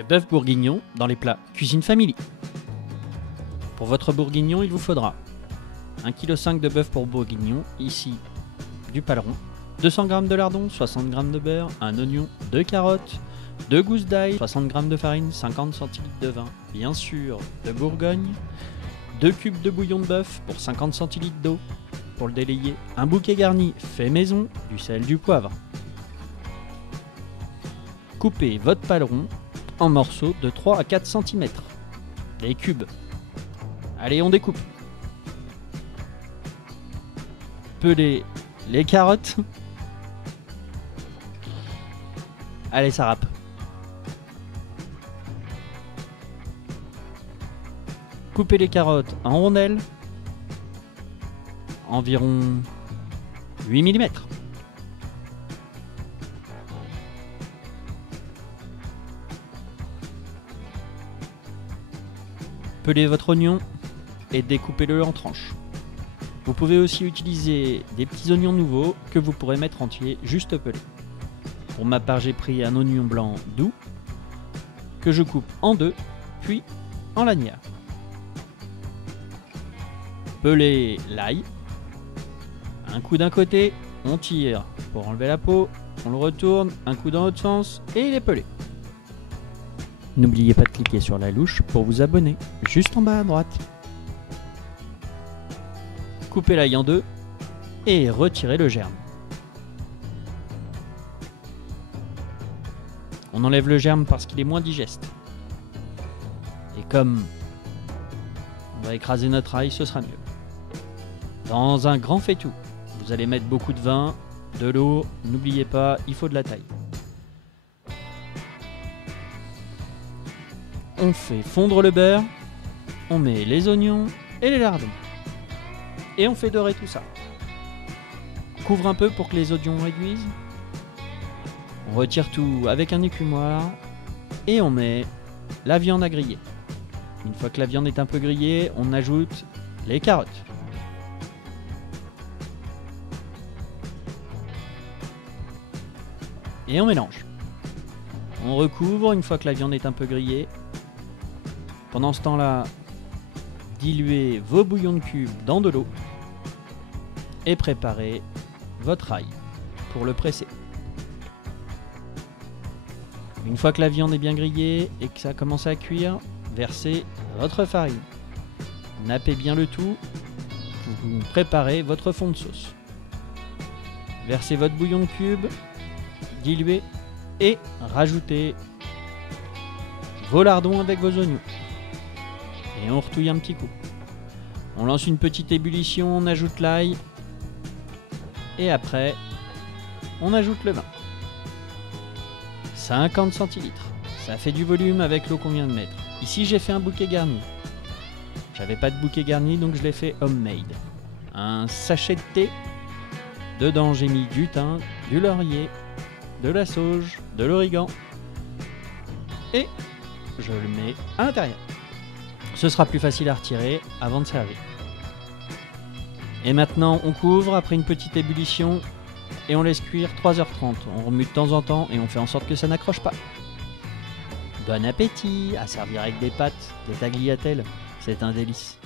Le bœuf bourguignon dans les plats Cuisine Family. Pour votre bourguignon, il vous faudra 1,5 kg de bœuf pour bourguignon, ici du paleron, 200 g de lardon, 60 g de beurre, un oignon, 2 carottes, 2 gousses d'ail, 60 g de farine, 50 cl de vin, bien sûr de Bourgogne, 2 cubes de bouillon de bœuf pour 50 cl d'eau. Pour le délayer, un bouquet garni fait maison, du sel, du poivre. Coupez votre paleron en morceaux de 3 à 4 cm. Les cubes. Allez, on découpe. Pelez les carottes. Allez, ça râpe. Coupez les carottes en rondelles. Environ 8 mm. Pelez votre oignon et découpez-le en tranches. Vous pouvez aussi utiliser des petits oignons nouveaux que vous pourrez mettre entiers, juste pelés. Pour ma part, j'ai pris un oignon blanc doux que je coupe en deux, puis en lanières. Pelez l'ail. Un coup d'un côté, on tire pour enlever la peau, on le retourne, un coup dans l'autre sens et il est pelé. N'oubliez pas de cliquer sur la louche pour vous abonner, juste en bas à droite. Coupez l'ail en deux et retirez le germe. On enlève le germe parce qu'il est moins digeste. Et comme on va écraser notre ail, ce sera mieux. Dans un grand faitout, vous allez mettre beaucoup de vin, de l'eau, n'oubliez pas, il faut de la taille. On fait fondre le beurre, on met les oignons et les lardons. Et on fait dorer tout ça. Couvre un peu pour que les oignons réduisent. On retire tout avec un écumoire et on met la viande à griller. Une fois que la viande est un peu grillée, on ajoute les carottes. Et on mélange. On recouvre une fois que la viande est un peu grillée. Pendant ce temps-là, diluez vos bouillons de cubes dans de l'eau et préparez votre ail pour le presser. Une fois que la viande est bien grillée et que ça commence à cuire, versez votre farine. Nappez bien le tout. Vous préparez votre fond de sauce. Versez votre bouillon de cubes, diluez et rajoutez vos lardons avec vos oignons. Et on retouille un petit coup. On lance une petite ébullition, on ajoute l'ail. Et après, on ajoute le vin. 50 centilitres. Ça fait du volume avec l'eau qu'on vient de mettre. Ici, j'ai fait un bouquet garni. J'avais pas de bouquet garni, donc je l'ai fait homemade. Un sachet de thé. Dedans, j'ai mis du thym, du laurier, de la sauge, de l'origan. Et je le mets à l'intérieur. Ce sera plus facile à retirer avant de servir. Et maintenant, on couvre après une petite ébullition et on laisse cuire 3h30. On remue de temps en temps et on fait en sorte que ça n'accroche pas. Bon appétit, à servir avec des pâtes, des tagliatelles, c'est un délice.